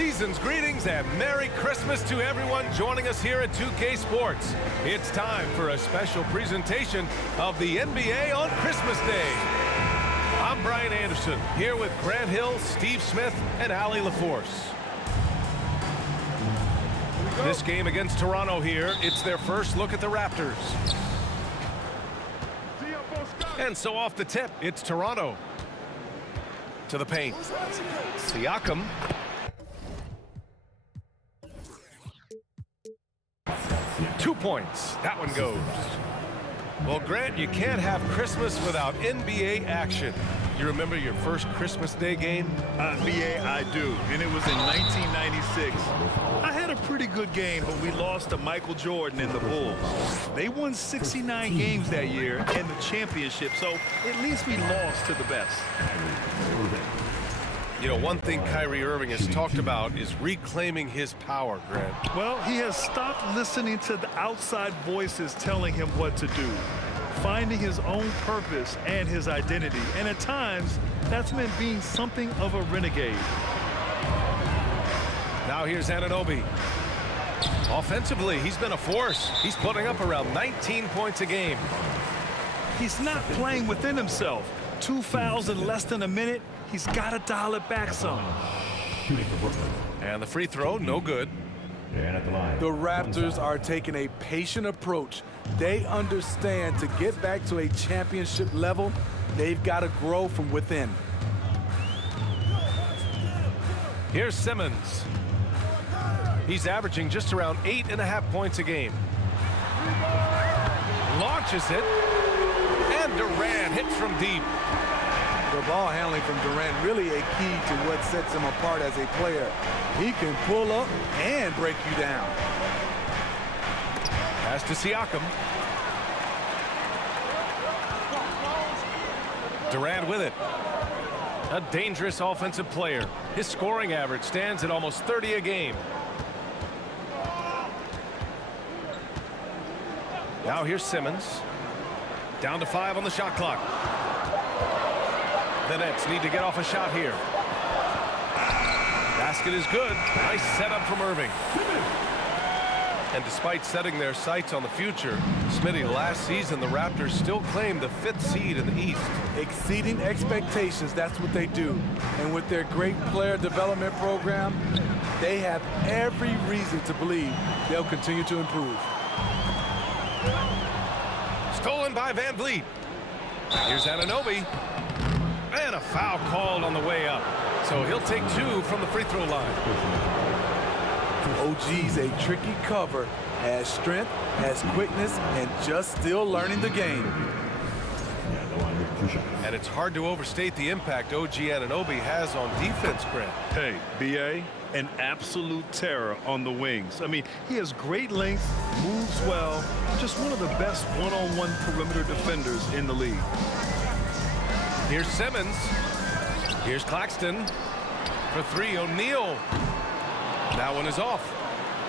Season's greetings and Merry Christmas to everyone joining us here at 2K Sports. It's time for a special presentation of the NBA on Christmas Day. I'm Brian Anderson, here with Grant Hill, Steve Smith, and Allie LaForce. This game against Toronto here, it's their first look at the Raptors. And so off the tip, it's Toronto. To the paint. Siakam. Two points. That one goes. Well, Grant, you can't have Christmas without NBA action. You remember your first Christmas Day game? Yeah, I do. And it was in 1996. I had a pretty good game, but we lost to Michael Jordan and the Bulls. They won 69 games that year and the championship, so at least we lost to the best. You know, one thing Kyrie Irving has talked about is reclaiming his power, Grant. Well, he has stopped listening to the outside voices telling him what to do, finding his own purpose and his identity. And at times, that's meant being something of a renegade. Now here's Anunoby. Offensively, he's been a force. He's putting up around 19 points a game. He's not playing within himself. 2 fouls in less than a minute. He's got to dial it back some. And the free throw, no good. The Raptors are taking a patient approach. They understand to get back to a championship level, they've got to grow from within. Here's Simmons. He's averaging just around 8.5 points a game. Launches it. And Durant hits from deep. The ball handling from Durant really a key to what sets him apart as a player. He can pull up and break you down. Pass to Siakam. Durant with it. A dangerous offensive player. His scoring average stands at almost 30 a game. Now here's Simmons. Down to 5 on the shot clock. The Nets need to get off a shot here. Basket is good. Nice setup from Irving. And despite setting their sights on the future, Smitty, last season the Raptors still claimed the 5th seed in the East. Exceeding expectations, that's what they do. And with their great player development program, they have every reason to believe they'll continue to improve. Stolen by Van Vliet. Here's Anunoby. And a foul called on the way up. So he'll take 2 from the free throw line. OG's a tricky cover, has strength, has quickness, and just still learning the game. And it's hard to overstate the impact OG Anunoby has on defense, Grant. Hey, B.A., an absolute terror on the wings. I mean, he has great length, moves well, just one of the best one-on-one perimeter defenders in the league. Here's Simmons. Here's Claxton. For 3, O'Neal. That one is off.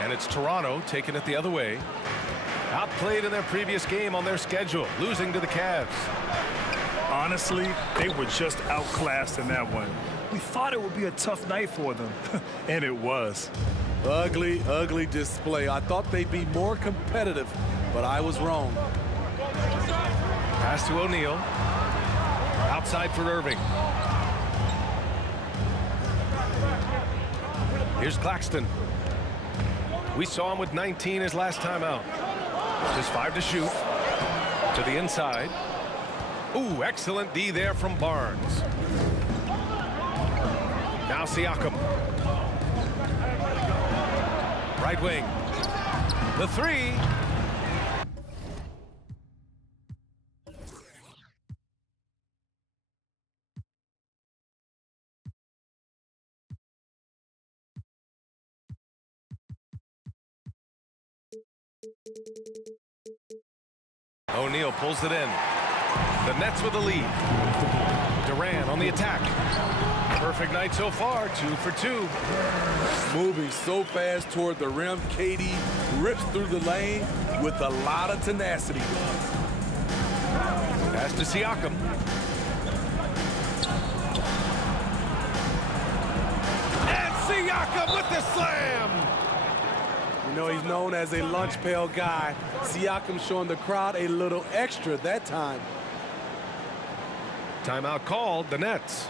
And it's Toronto taking it the other way. Outplayed in their previous game on their schedule, losing to the Cavs. Honestly, they were just outclassed in that one. We thought it would be a tough night for them, and it was. Ugly, ugly display. I thought they'd be more competitive, but I was wrong. Pass to O'Neal. Outside for Irving. Here's Claxton. We saw him with 19 his last time out. Just 5 to shoot. To the inside. Ooh, excellent D there from Barnes. Now Siakam. Right wing. The 3. O'Neal pulls it in. The Nets with the lead. Durant on the attack. Perfect night so far, 2 for 2. Moving so fast toward the rim, KD rips through the lane with a lot of tenacity. Pass to Siakam. And Siakam Siakam with the slam. You know, he's known as a lunch pail guy. Siakam showing the crowd a little extra that time. Timeout called, the Nets.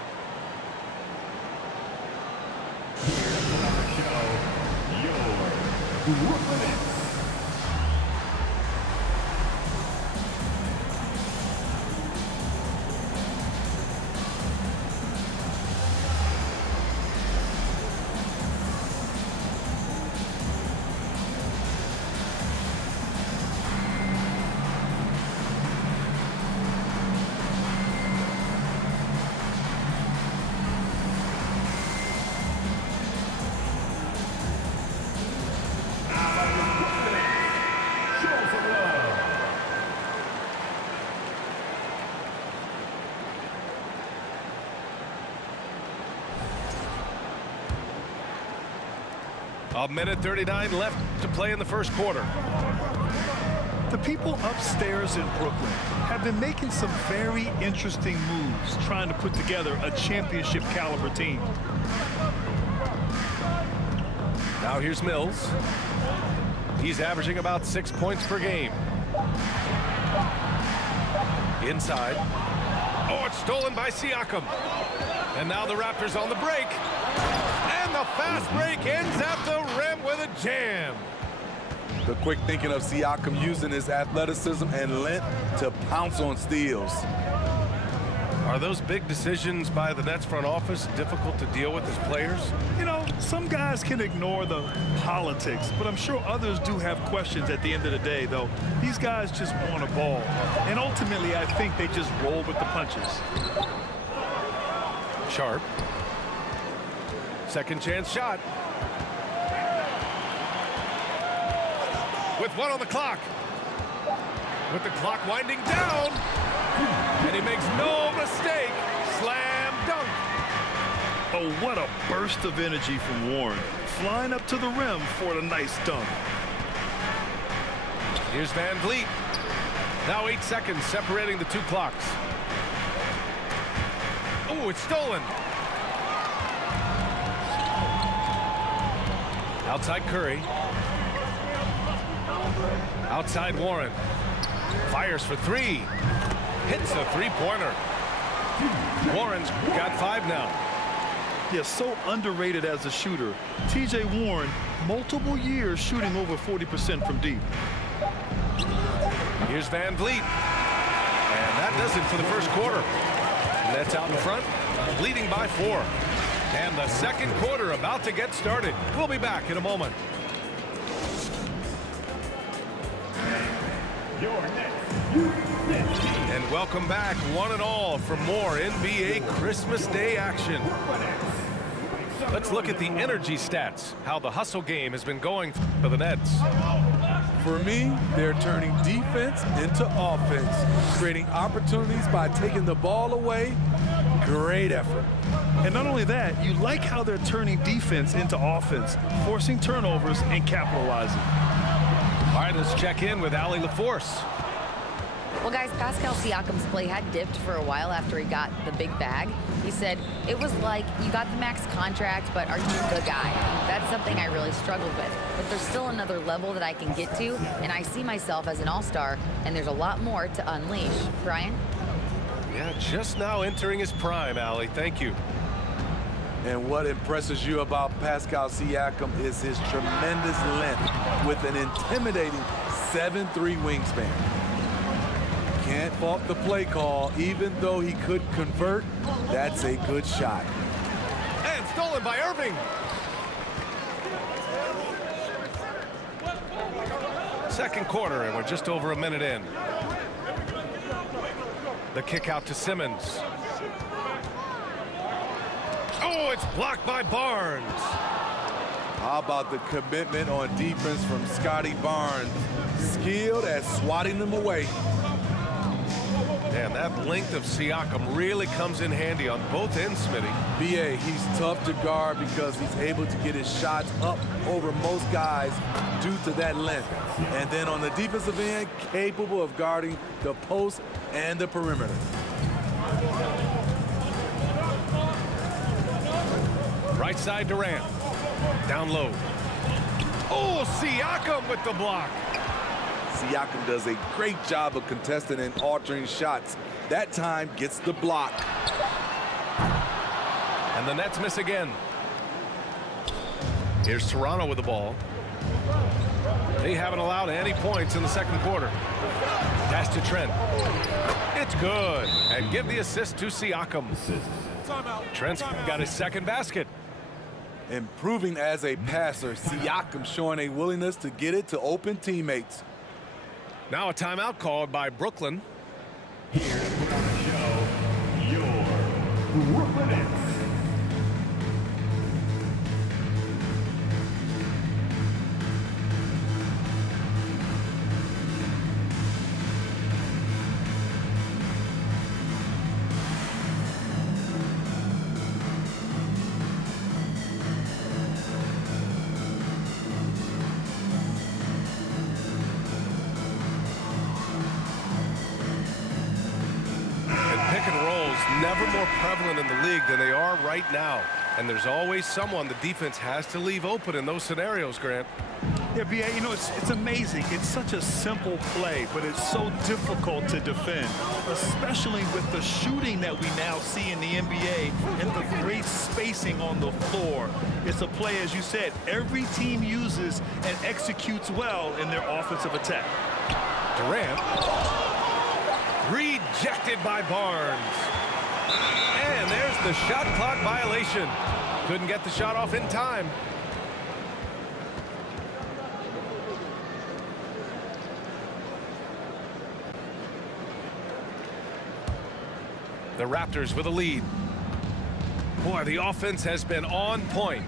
A minute 39 left to play in the first quarter. The people upstairs in Brooklyn have been making some very interesting moves trying to put together a championship caliber team. Now here's Mills. He's averaging about 6 points per game. Inside. Oh, it's stolen by Siakam. And now the Raptors on the break. And the fast break ends at the rim with a jam. The quick thinking of Siakam using his athleticism and length to pounce on steals. Are those big decisions by the Nets front office difficult to deal with as players? You know, some guys can ignore the politics, but I'm sure others do have questions at the end of the day, though. These guys just want a ball. And ultimately, I think they just roll with the punches. Sharp. Second chance shot. With one on the clock. With the clock winding down. And he makes no mistake. Slam dunk. Oh, what a burst of energy from Warren. Flying up to the rim for the nice dunk. Here's Van Vliet. Now 8 seconds separating the two clocks. Oh, it's stolen. Outside Curry. Outside Warren. Fires for three. Hits a three-pointer. Warren's got 5 now. Yeah, so underrated as a shooter. T.J. Warren, multiple years shooting over 40% from deep. Here's Van Vliet. And that does it for the first quarter. Nets out in front, leading by 4. And the second quarter about to get started. We'll be back in a moment. And welcome back, one and all, for more NBA Christmas Day action. Let's look at the energy stats, how the hustle game has been going for the Nets. For me, they're turning defense into offense, creating opportunities by taking the ball away. Great effort. And not only that, you like how they're turning defense into offense, forcing turnovers and capitalizing. All right, let's check in with Allie LaForce. Well, guys, Pascal Siakam's play had dipped for a while after he got the big bag. He said, it was like, you got the max contract, but are you the guy? That's something I really struggled with. But there's still another level that I can get to, and I see myself as an all-star, and there's a lot more to unleash. Brian? Yeah, just now entering his prime, Allie. Thank you. And what impresses you about Pascal Siakam is his tremendous length with an intimidating 7'3" wingspan. Can't fault the play call. Even though he could convert, that's a good shot. And stolen by Irving. Second quarter, and we're just over a minute in. The kick out to Simmons. Oh, it's blocked by Barnes. How about the commitment on defense from Scotty Barnes? Skilled at swatting them away. And that length of Siakam really comes in handy on both ends, Smitty. B.A., he's tough to guard because he's able to get his shots up over most guys due to that length. And then on the defensive end, capable of guarding the post and the perimeter. Right side Durant. Down low. Oh, Siakam with the block. Siakam does a great job of contesting and altering shots. That time gets the block. And the Nets miss again. Here's Toronto with the ball. They haven't allowed any points in the second quarter. Pass to Trent. It's good. And give the assist to Siakam. Trent's got his second basket. Improving as a passer, Siakam showing a willingness to get it to open teammates. Now a timeout called by Brooklyn. Here's what's on the show, your Brooklyn Nets. Never more prevalent in the league than they are right now. And there's always someone the defense has to leave open in those scenarios, Grant. Yeah, B.A., you know, it's amazing. It's such a simple play, but it's so difficult to defend, especially with the shooting that we now see in the NBA and the great spacing on the floor. It's a play, as you said, every team uses and executes well in their offensive attack. Durant. Rejected by Barnes. And there's the shot clock violation. Couldn't get the shot off in time. The Raptors with a lead. Boy, the offense has been on point.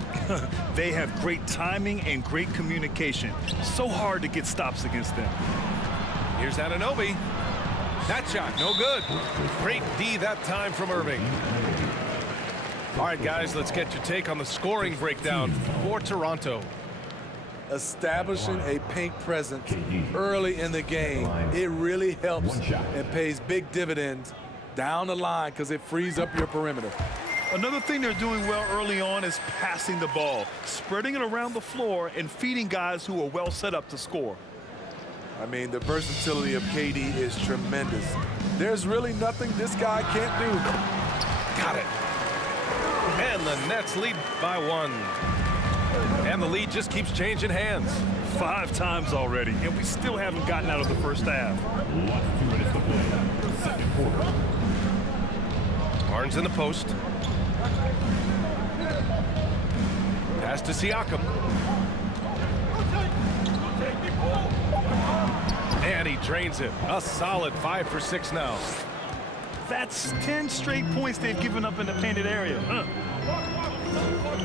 They have great timing and great communication. So hard to get stops against them. Here's Anunoby. That shot, no good. Great D that time from Irving. All right, guys, let's get your take on the scoring breakdown for Toronto. Establishing a paint presence early in the game, it really helps and pays big dividends down the line because it frees up your perimeter. Another thing they're doing well early on is passing the ball, spreading it around the floor and feeding guys who are well set up to score. I mean, the versatility of KD is tremendous. There's really nothing this guy can't do. Got it. And the Nets lead by 1. And the lead just keeps changing hands. 5 times already, and we still haven't gotten out of the first half. 2 minutes to play. Second quarter. Barnes in the post. Pass to Siakam. And he drains it. A solid 5 for 6 now. That's 10 straight points they've given up in the painted area.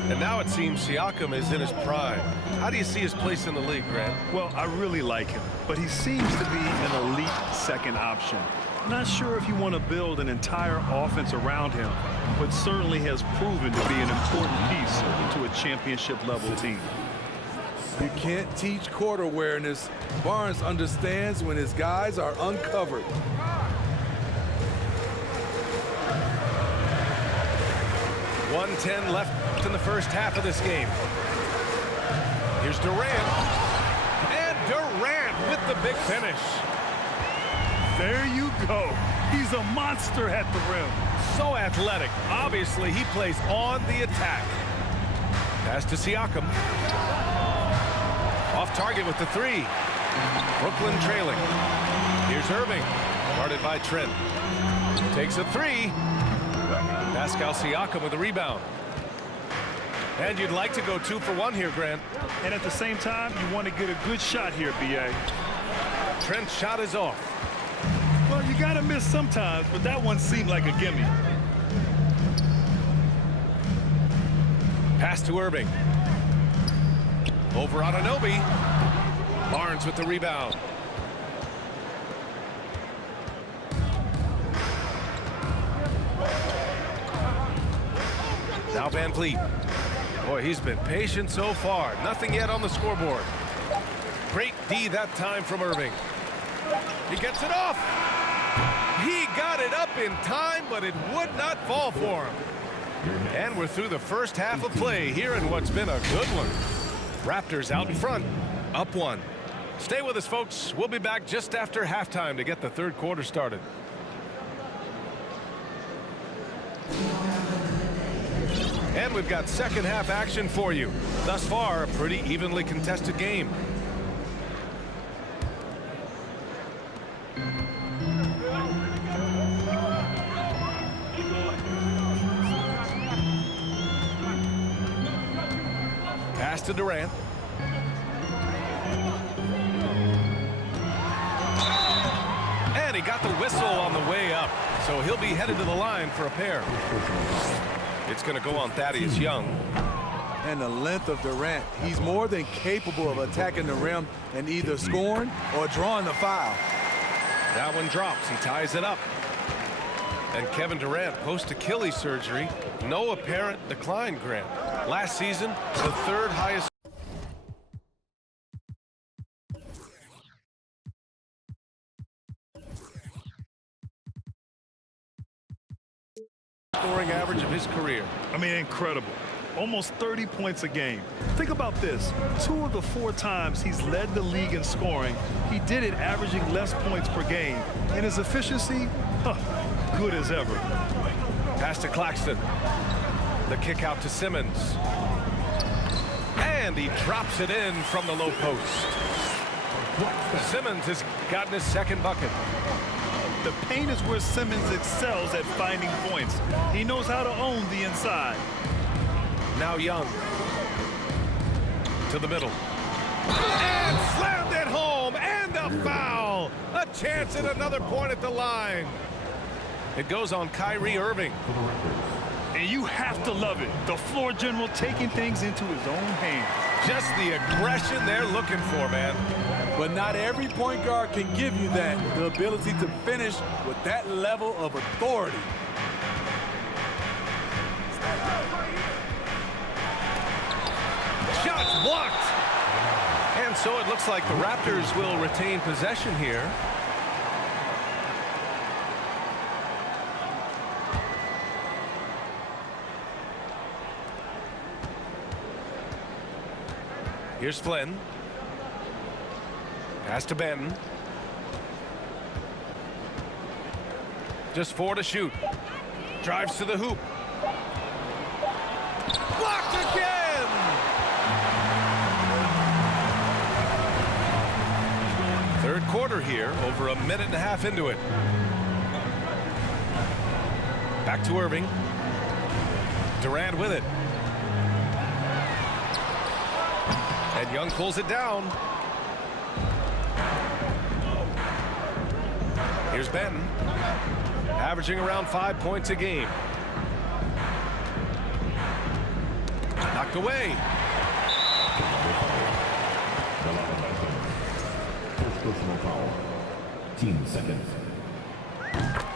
And now it seems Siakam is in his prime. How do you see his place in the league, Grant? Well, I really like him, but he seems to be an elite second option. Not sure if you want to build an entire offense around him, but certainly has proven to be an important piece to a championship-level team. You can't teach court awareness. Barnes understands when his guys are uncovered. .110 left in the first half of this game. Here's Durant. And Durant with the big finish. There you go. He's a monster at the rim. So athletic. Obviously, he plays on the attack. Pass to Siakam. Off target with the 3. Brooklyn trailing. Here's Irving. Guarded by Trent. Takes a 3. Pascal Siakam with the rebound. And you'd like to go 2 for 1 here, Grant. And at the same time, you want to get a good shot here, B.A. Trent's shot is off. Well, you got to miss sometimes, but that one seemed like a gimme. Pass to Irving. Over Anunoby. Barnes with the rebound. Now Van Vliet. Boy, he's been patient so far. Nothing yet on the scoreboard. Great D that time from Irving. He gets it off. He got it up in time, but it would not fall for him. And we're through the first half of play here in what's been a good one. Raptors out in front, up 1. Stay with us, folks. We'll be back just after halftime to get the third quarter started. And we've got second half action for you. Thus far, a pretty evenly contested game. Pass to Durant. And he got the whistle on the way up. So he'll be headed to the line for a pair. It's going to go on Thaddeus Young. And the length of Durant, he's more than capable of attacking the rim and either scoring or drawing the foul. That one drops. He ties it up. And Kevin Durant, post-Achilles surgery, no apparent decline, Grant. Last season, the third highest scoring average of his career. I mean, incredible. Almost 30 points a game. Think about this. 2 of the 4 times he's led the league in scoring, he did it averaging less points per game. And his efficiency, good as ever. Pass to Claxton. The kick out to Simmons. And he drops it in from the low post. Simmons has gotten his second bucket. The paint is where Simmons excels at finding points. He knows how to own the inside. Now Young. To the middle. And slammed it home. And a foul. A chance at another point at the line. It goes on Kyrie Irving. And you have to love it. The floor general taking things into his own hands. Just the aggression they're looking for, man. But not every point guard can give you that, the ability to finish with that level of authority. Shots blocked. And so it looks like the Raptors will retain possession here. Here's Flynn. Pass to Benton. Just 4 to shoot. Drives to the hoop. Blocked again! Third quarter here, over a minute and a half into it. Back to Irving. Durant with it. And Young pulls it down. Here's Benton, averaging around 5 points a game. Knocked away. Personal foul. Team seconds.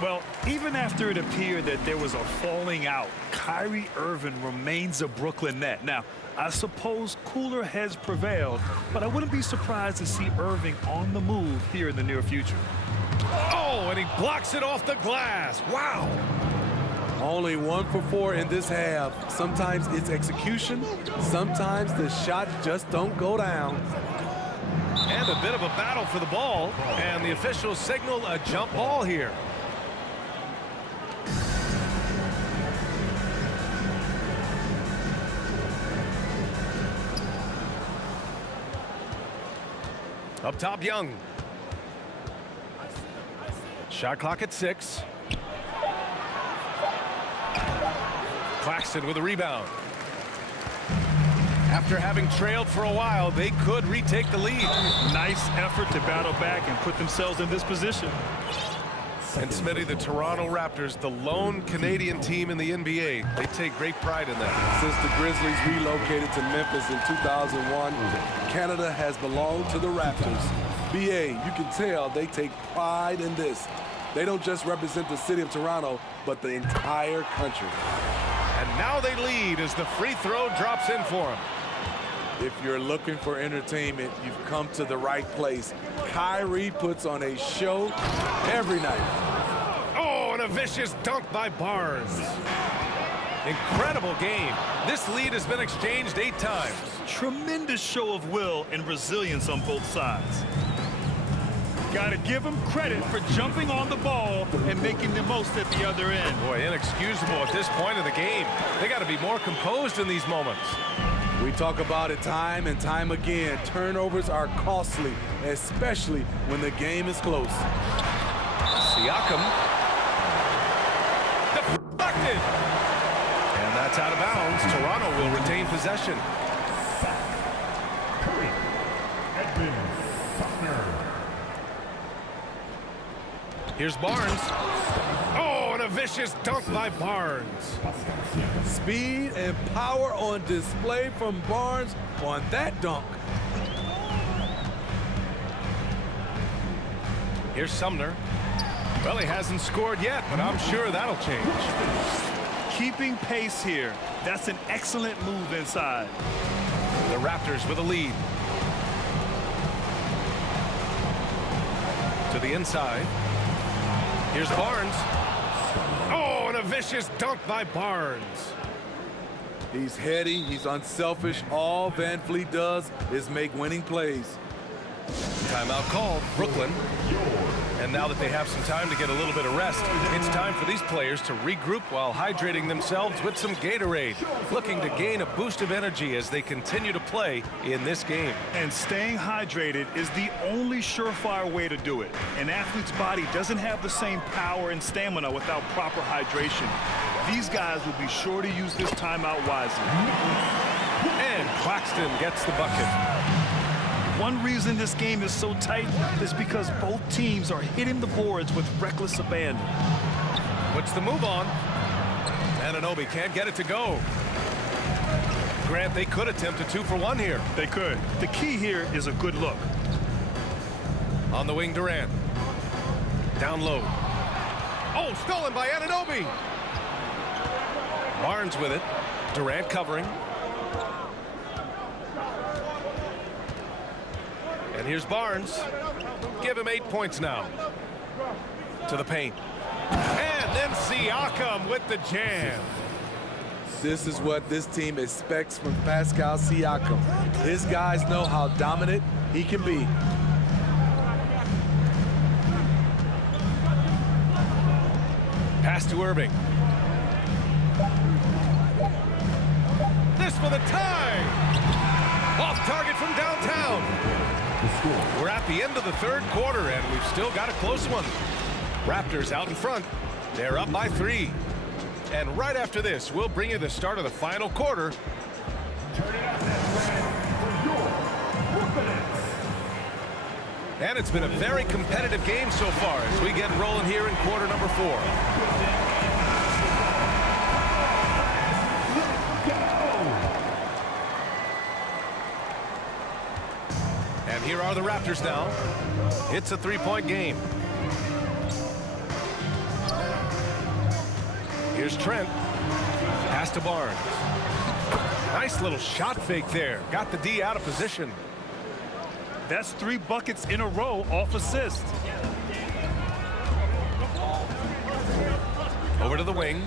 Well, even after it appeared that there was a falling out, Kyrie Irving remains a Brooklyn Net. Now, I suppose cooler heads prevailed, but I wouldn't be surprised to see Irving on the move here in the near future. Oh, and he blocks it off the glass. Wow. Only 1 for 4 in this half. Sometimes it's execution. Sometimes the shots just don't go down. And a bit of a battle for the ball. And the officials signal a jump ball here. Up top, Young. Shot clock at 6. Claxton with a rebound. After having trailed for a while, they could retake the lead. Nice effort to battle back and put themselves in this position. And Smitty, the Toronto Raptors, the lone Canadian team in the NBA. They take great pride in that. Since the Grizzlies relocated to Memphis in 2001, Canada has belonged to the Raptors. BA, you can tell they take pride in this. They don't just represent the city of Toronto, but the entire country. And now they lead as the free throw drops in for them. If you're looking for entertainment, you've come to the right place. Kyrie puts on a show every night. Oh, and a vicious dunk by Barnes. Incredible game. This lead has been exchanged 8 times. Tremendous show of will and resilience on both sides. Got to give him credit for jumping on the ball and making the most at the other end. Boy, inexcusable at this point of the game. They got to be more composed in these moments. We talk about it time and time again. Turnovers are costly, especially when the game is close. Siakam. Deflected. And that's out of bounds. Toronto will retain possession. Curry. Edmund Sumner. Here's Barnes. Oh, and a vicious dunk by Barnes. Speed and power on display from Barnes on that dunk. Here's Sumner. Well, he hasn't scored yet, but I'm sure that'll change. Keeping pace here. That's an excellent move inside. The Raptors with a lead. To the inside. Here's Barnes. Oh, and a vicious dunk by Barnes. He's heady, he's unselfish. All Van Fleet does is make winning plays. Timeout called, Brooklyn. And now that they have some time to get a little bit of rest, it's time for these players to regroup while hydrating themselves with some Gatorade, looking to gain a boost of energy as they continue to play in this game. And staying hydrated is the only surefire way to do it. An athlete's body doesn't have the same power and stamina without proper hydration. These guys will be sure to use this timeout wisely. And Claxton gets the bucket. One reason this game is so tight is because both teams are hitting the boards with reckless abandon. Puts the move on. Anunoby can't get it to go. Grant, they could attempt a 2-for-1 here. They could. The key here is a good look. On the wing, Durant. Down low. Oh, stolen by Anunoby. Barnes with it. Durant covering. And here's Barnes. Give him 8 points now. To the paint. And then Siakam with the jam. This is what this team expects from Pascal Siakam. His guys know how dominant he can be. Pass to Irving. This for the tie. Off target from downtown. We're at the end of the third quarter, and we've still got a close one. Raptors out in front. They're up by 3. And right after this, we'll bring you the start of the final quarter. And it's been a very competitive game so far as we get rolling here in quarter number 4. And here are the Raptors now. It's a 3-point game. Here's Trent. Pass to Barnes. Nice little shot fake there. Got the D out of position. That's 3 buckets in a row off assist. Over to the wing.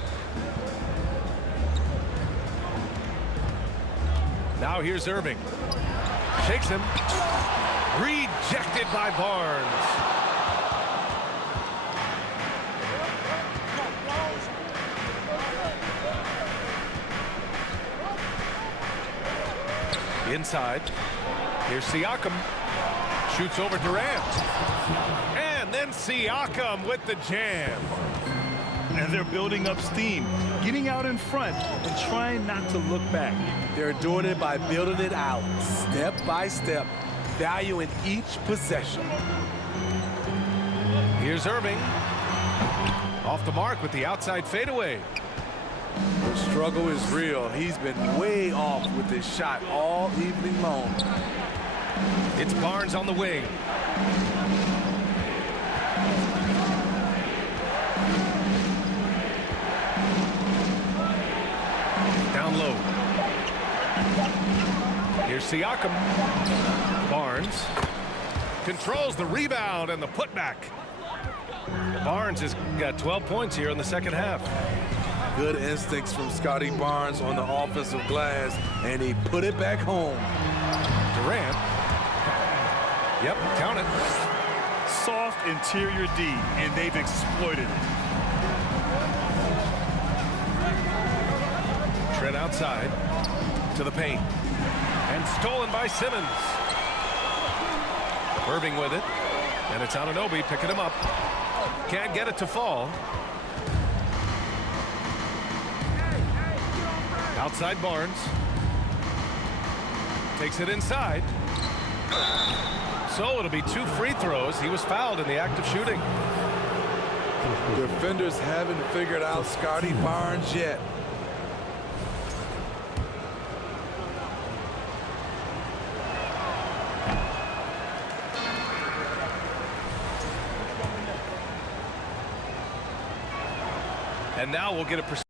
Now here's Irving. Shakes him. Rejected by Barnes. Inside. Here's Siakam. Shoots over Durant. And then Siakam with the jam. And they're building up steam, getting out in front and trying not to look back. They're doing it by building it out, step by step, valuing each possession. Here's Irving. Off the mark with the outside fadeaway. The struggle is real. He's been way off with his shot all evening long. It's Barnes on the wing. Down low. Here's Siakam. Barnes controls the rebound and the putback. Barnes has got 12 points here in the second half. Good instincts from Scotty Barnes on the offensive glass, and he put it back home. Durant. Yep, count it. Soft interior D, and they've exploited it. Tread outside to the paint. And stolen by Simmons. Irving with it. And it's Anunoby picking him up. Can't get it to fall. Outside Barnes. Takes it inside. So it'll be 2 free throws. He was fouled in the act of shooting. Defenders haven't figured out Scotty Barnes yet. And now we'll get a